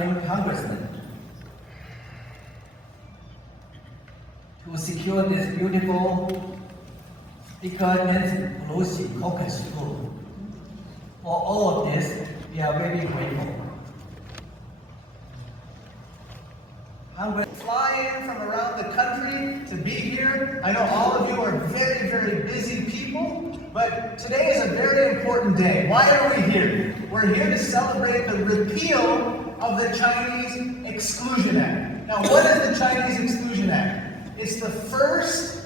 trained congressman to secure this beautiful Speaker Nancy Pelosi caucus room. For all of this, we are very grateful. Congress fly in from around the country to be here. I know all of you are very, very busy people, but today is a very important day. Why are we here? We're here to celebrate the repeal of the Chinese Exclusion Act. Now, what is the Chinese Exclusion Act? It's the first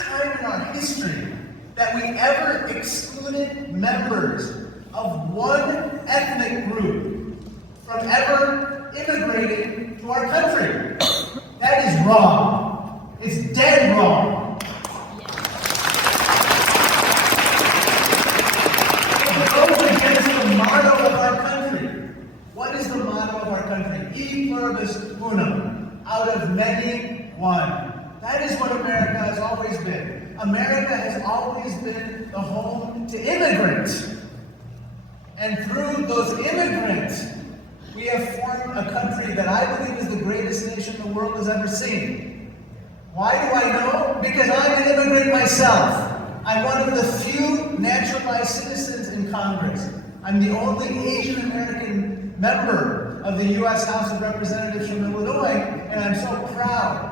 time in our history that we ever excluded members of one ethnic group from ever immigrating to our country. That is wrong. It's dead wrong. It goes against the motto of our country. What is the motto of our country? E pluribus unum. Out of many, one. That is what America has always been. America has always been the home to immigrants. And through those immigrants, we have formed a country that I believe is the greatest nation the world has ever seen. Why do I know? Because I'm an immigrant myself. I'm one of the few naturalized citizens in Congress. I'm the only Asian American member of the U.S. House of Representatives from Illinois, and I'm so proud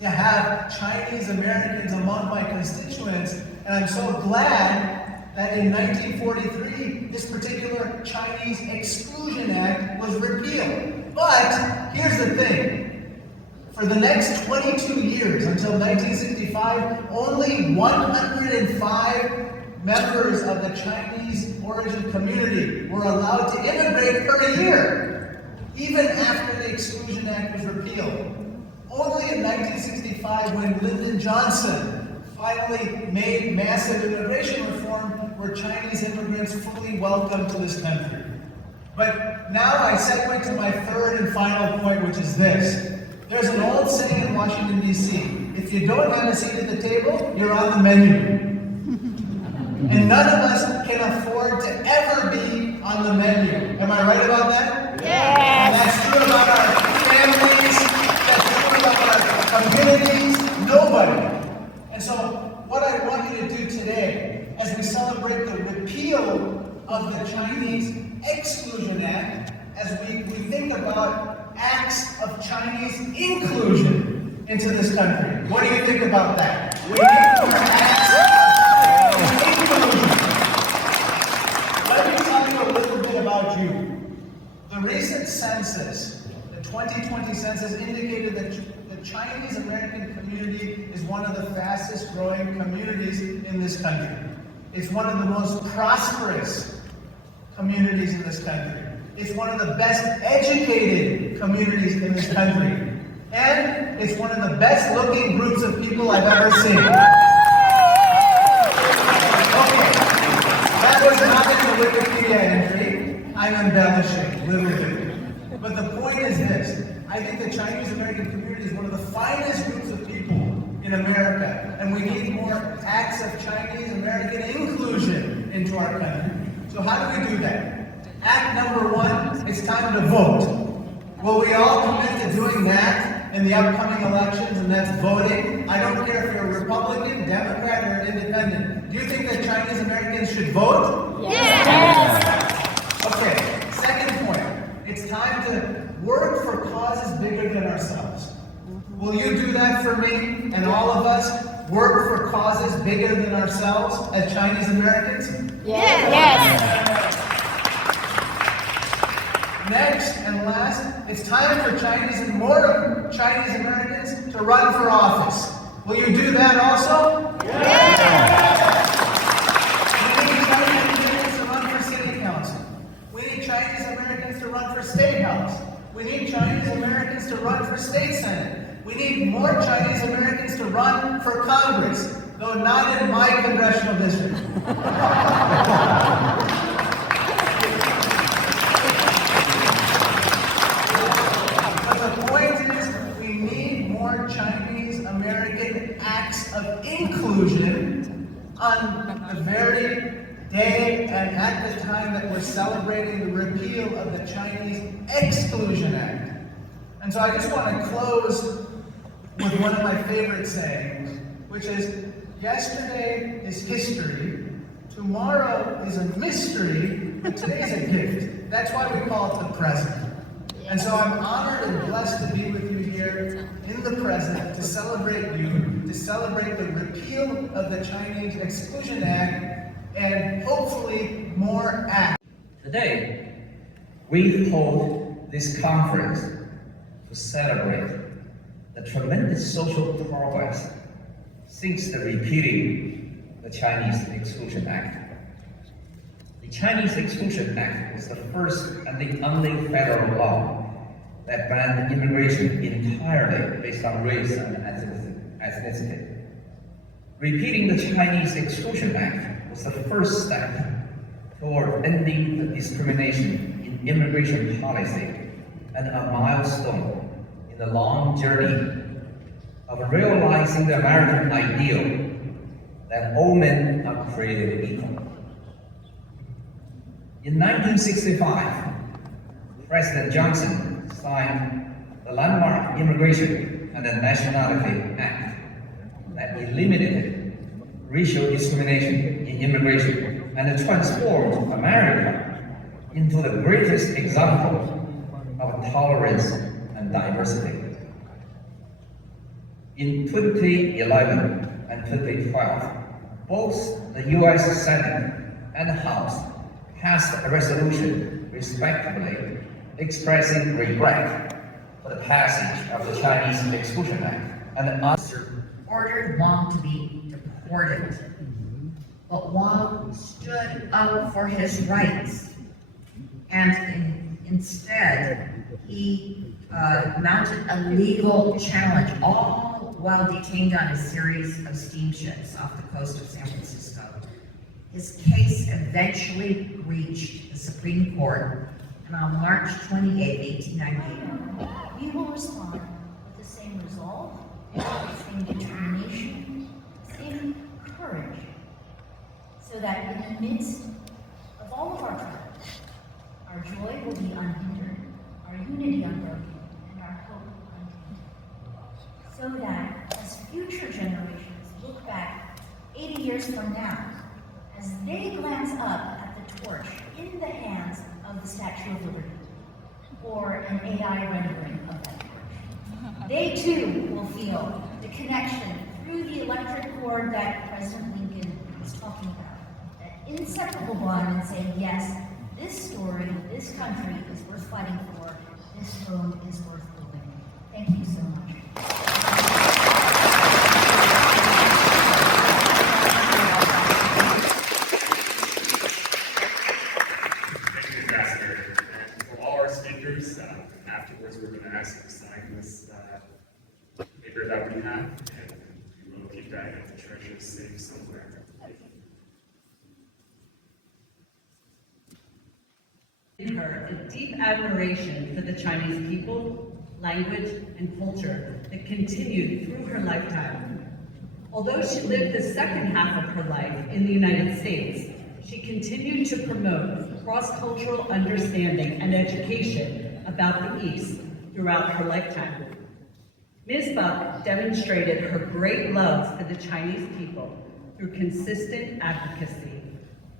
to have Chinese Americans among my constituents, and I'm so glad that in 1943, this particular Chinese Exclusion Act was repealed. But here's the thing. For the next 22 years, until 1965, only 105 members of the Chinese origin community were allowed to immigrate per year, even after the Exclusion Act was repealed. Only in 1965, when Lyndon Johnson finally made massive immigration reform, were Chinese immigrants fully welcome to this country. But now I segue to my third and final point, which is this. There's an old saying in Washington, D.C., if you don't have a seat at the table, you're on the menu. And none of us can afford to ever be on the menu. Am I right about that? Yes. And that's true about our families, that's true about our communities, nobody. And so what I want you to do today, as we celebrate the repeal of the Chinese Exclusion Act, as we think about acts of Chinese inclusion into this country. What do you think about that? We need more acts of inclusion. Let me tell you a little bit about you. The recent census, the 2020 census, indicated that the Chinese American community is one of the fastest growing communities in this country. It's one of the most prosperous communities in this country. It's one of the best educated communities in this country. And it's one of the best looking groups of people I've ever seen. Okay, that was not in the Wikipedia entry. I'm embellishing, literally. But the point is this. I think the Chinese American community is one of the finest groups of people in America. And we need more acts of Chinese American inclusion into our country. So how do we do that? Act number one, it's time to vote. Will we all commit to doing that in the upcoming elections, and that's voting? I don't care if you're a Republican, Democrat, or independent. Do you think that Chinese Americans should vote? Yes. Okay, second point. It's time to work for causes bigger than ourselves. Will you do that for me and all of us? Work for causes bigger than ourselves as Chinese Americans? Yes. Next and last, it's time for more Chinese Americans to run for office. Will you do that also? Yes. We need Chinese Americans to run for city council. We need Chinese Americans to run for state house. We need Chinese Americans to run for state senate. We need more Chinese Americans to run for Congress, though not in my congressional district. Chinese American acts of inclusion on the very day and at the time that we're celebrating the repeal of the Chinese Exclusion Act. And so I just want to close with one of my favorite sayings, which is, yesterday is history, tomorrow is a mystery, but today's a gift. That's why we call it the present. And so I'm honored and blessed to be with you here in the present to celebrate you, to celebrate the repeal of the Chinese Exclusion Act, and hopefully more acts. Today, we hold this conference to celebrate the tremendous social progress since the repealing the Chinese Exclusion Act. The Chinese Exclusion Act was the first and the only federal law that banned immigration entirely based on race and ethnicity. Repealing the Chinese Exclusion Act was the first step toward ending the discrimination in immigration policy and a milestone in the long journey of realizing the American ideal that all men are created equal. In 1965, President Johnson signed the landmark Immigration and Nationality Act that eliminated racial discrimination in immigration and transformed America into the greatest example of tolerance and diversity. In 2011 and 2012, both the U.S. Senate and House passed a resolution respectively expressing regret for the passage of the Chinese Exclusion Act and ordered Wang to be deported. But Wang stood up for his rights, and instead he mounted a legal challenge, all while detained on a series of steamships off the coast of San Francisco. His case eventually reached the Supreme Court, and on March 28, 1898, We will respond with the same resolve, the same determination, the same courage, so that in the midst of all of our troubles, our joy will be unhindered, our unity unbroken, and our hope untainted. So that as future generations look back 80 years from now, as they glance up at the torch in the hands of the Statue of Liberty, or an AI rendering of that torch, they too will feel the connection through the electric cord that President Lincoln was talking about, that inseparable bond, and saying, yes, this story, this country is worth fighting for, this home is worth building. Thank you so much. Afterwards, we're going to ask you to sign this paper that we have, and we will keep that at the treasure safe somewhere. In her a deep admiration for the Chinese people, language, and culture that continued through her lifetime. Although she lived the second half of her life in the United States, she continued to promote cross-cultural understanding and education about the East throughout her lifetime. Ms. Buck demonstrated her great love for the Chinese people through consistent advocacy.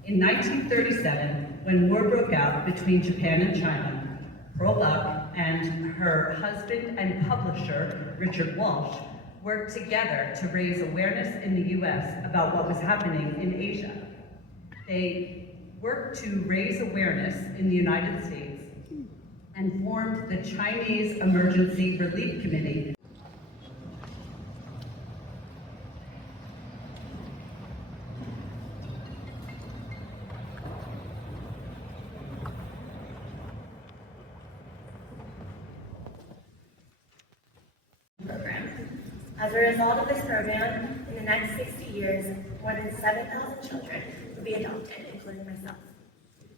In 1937, when war broke out between Japan and China, Pearl Buck and her husband and publisher, Richard Walsh, worked together to raise awareness in the U.S. about what was happening in Asia. They worked to raise awareness in the United States and formed the Chinese Emergency Relief Committee. As a result of this program, in the next 60 years, more than 7,000 children will be adopted, including myself.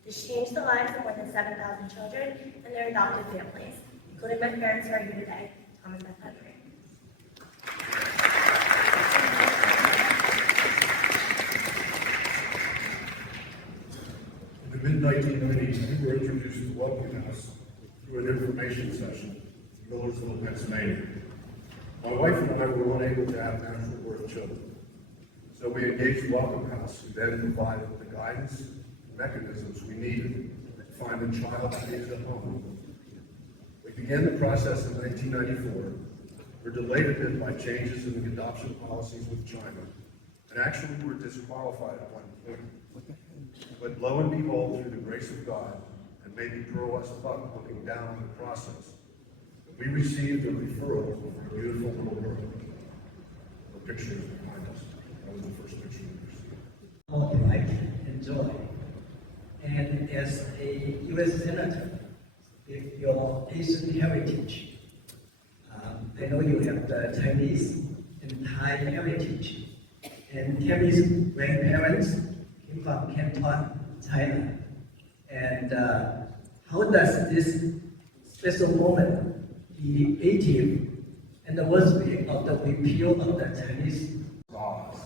This changed the lives of more than 7,000 children and their adopted families, including my parents who are here today, Tom and Beth Henry. mid-1990s, we were introduced to Welcome House through an information session in Millersville, Pennsylvania. My wife and I were unable to have natural birth children, so we engaged Welcome House, who then provided the guidance and mechanisms we needed to find a child needed a home. We began the process in 1994. Were delayed a bit by changes in the adoption policies with China, and actually were disqualified at one point. But lo and behold, through the grace of God, and maybe throw us a buck looking down on the process, we received a referral for a beautiful little girl. Her picture is behind us. That was the first picture we received. Multi-like and joy. And as a U.S. Senator, with your Asian heritage, I know you have the Chinese and Thai heritage. And Tammy's grandparents came from Canton, China. And how does this special moment, the 80th anniversary of the repeal of the Chinese laws,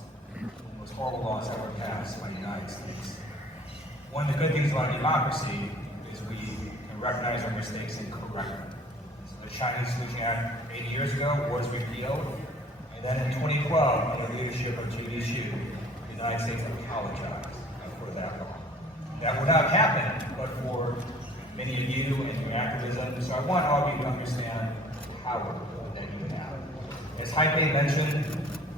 those horrible laws that were passed by the United States. One of the good things about democracy is we can recognize our mistakes and correct them. So the Chinese Exclusion Act 80 years ago was repealed, and then in 2012, under the leadership of G.D. Hsu, the United States apologized for that law. That would not happen but for many of you and your activism, so I want all of you to understand the power that you have. As Haipei mentioned,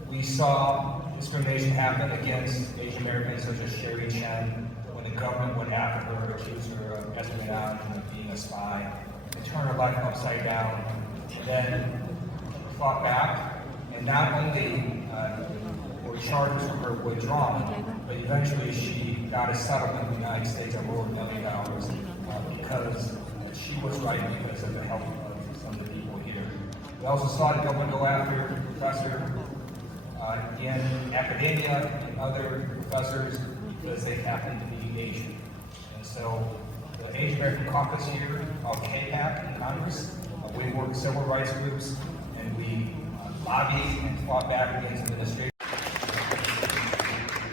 we saw discrimination happen against Asian Americans such as Sherry Chen when the government went after her, accused her of espionage and of being a spy, and turned her life upside down, and then fought back, and not only were charges from her withdrawn, but eventually she got a settlement in the United States of over $1 million because she was right because of the help of some of the people here. We also saw the government go after professors in academia and other professors because they happen to be Asian. And so the Asian American Caucus here, called KPAC in Congress, we work with civil rights groups and we lobbied and fought back against administration.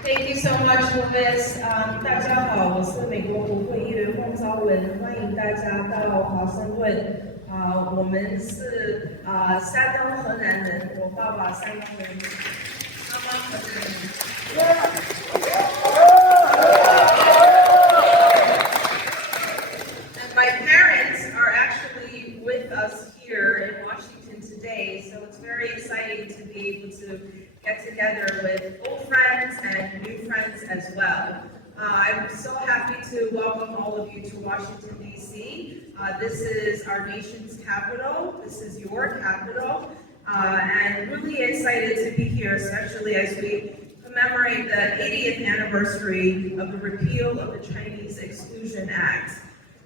Thank you so much, Louis. 大家好，我是美国国会议员孟昭文，欢迎大家到华盛顿。我们是山东河南人，我爸爸山东人，妈妈河南人。And my parents are actually with us here in Washington today, so it's very exciting to be able to get together with old friends and new friends as well. I'm so happy to welcome all of you to Washington, D.C. This is our nation's capital. This is your capital. And really excited to be here, especially as we commemorate the 80th anniversary of the repeal of the Chinese Exclusion Act.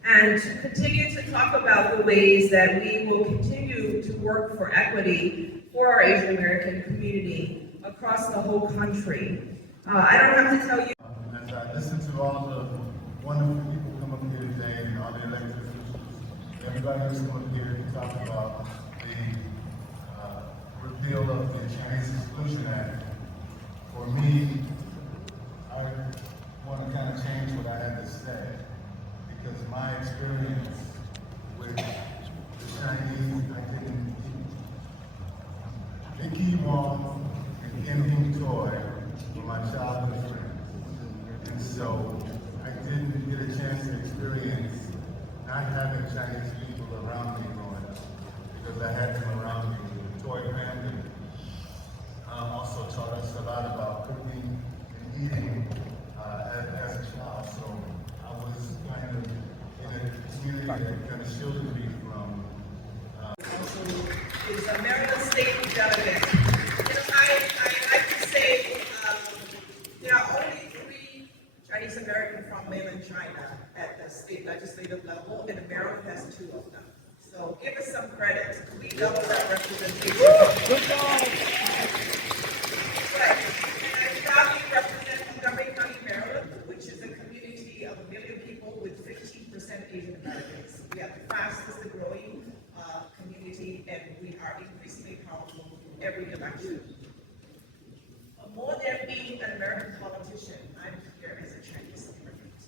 And to continue to talk about the ways that we will continue to work for equity for our Asian American community across the whole country. I don't have to tell you. As I listen to all the wonderful people come up here today and all the elected officials, everybody who's come up here to talk about the repeal of the Chinese Exclusion Act, for me, I want to kind of change what I had to say, because my experience with the Chinese, I didn't Mickey Wong and Kim Toy were my childhood friends. And so I didn't get a chance to experience not having Chinese people around me growing up, because I had them around me. The toy family also taught us a lot about cooking and eating as a child. So I was kind of in a community that kind of shielded me from. Is a Maryland State delegate. I can say there are only 3 Chinese Americans from mainland China at the state legislative level, and Maryland has 2 of them. So give us some credit. We double that representation. Good job. Right. And I proudly represent Montgomery County, Maryland, which is a community of 1 million people with 15% Asian Americans. We are the fastest growing community, and we are increasingly powerful every election. But more than being an American politician, I'm here as a Chinese immigrant.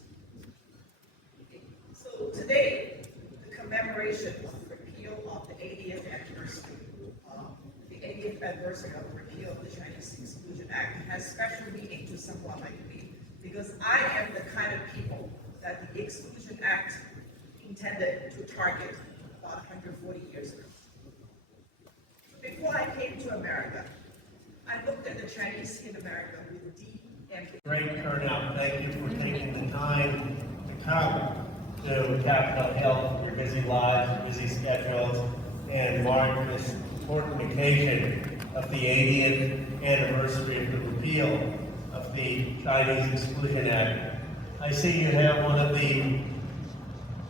has special meaning to someone like me, because I am the kind of people that the Exclusion Act intended to target about 140 years ago. Before I came to America, I looked at the Chinese in America with deep empathy. Great turnout. Thank you for taking the time to come to Capitol Hill, your busy lives, your busy schedules, and mark this important occasion of the 80th anniversary of the repeal of the Chinese Exclusion Act. I see you have one of the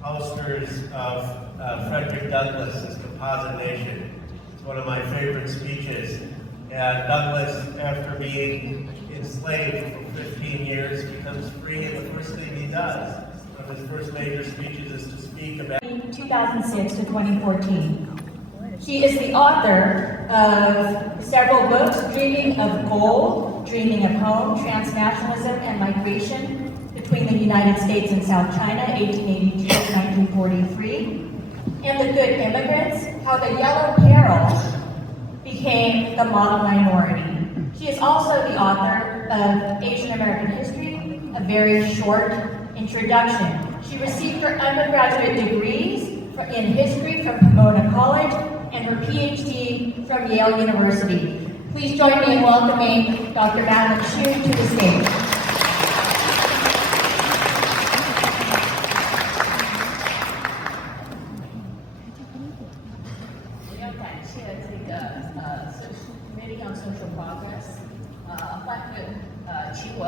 posters of Frederick Douglass' Composite Nation. It's one of my favorite speeches. And Douglass, after being enslaved for 15 years, becomes free, and the first thing he does, one of his first major speeches, is to speak about 2006 to 2014. She is the author of several books: Dreaming of Gold, Dreaming of Home, Transnationalism and Migration Between the United States and South China, 1882 to 1943, and The Good Immigrants, How the Yellow Peril Became the Model Minority. She is also the author of Asian American History, a very short introduction. She received her undergraduate degrees in history from Pomona College and her PhD from Yale University. Please join me in welcoming Dr. Madeline Hsu to the stage. Committee on Social Progress， 请我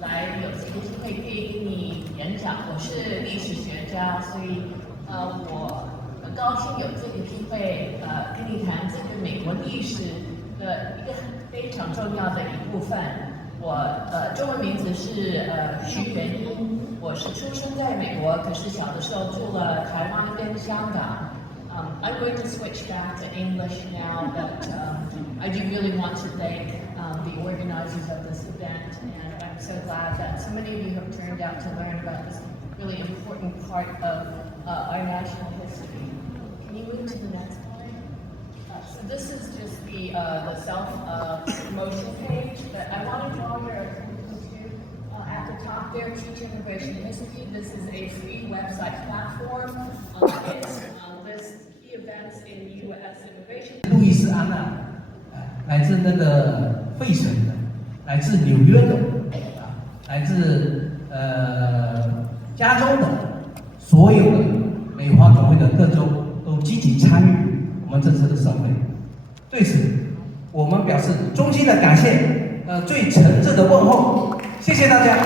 来有这个机会可以跟你演讲。我是历史学家，所以我很高兴有这个机会跟你谈这个美国历史的一个非常重要的一部分。我中文名字是徐元英，我是出生在美国，可是小的时候住了台湾跟香港。I'm going to switch back to English now, but I do really want to thank the organizers of this event, and I'm so glad that so many of you have turned out to learn about this really important part of our national history. Can you move to the next slide? So this is just the self-promotion page, but I want to draw your attention to, at the top there, Teach Immigration History. This is a free website platform. It lists key events in U.S. immigration. 路易斯安那，来自那个费城的，来自纽约的，来自加州的，所有的美华总会的各州都积极参与我们这次的盛会。对此，我们表示衷心的感谢，最诚挚的问候，谢谢大家。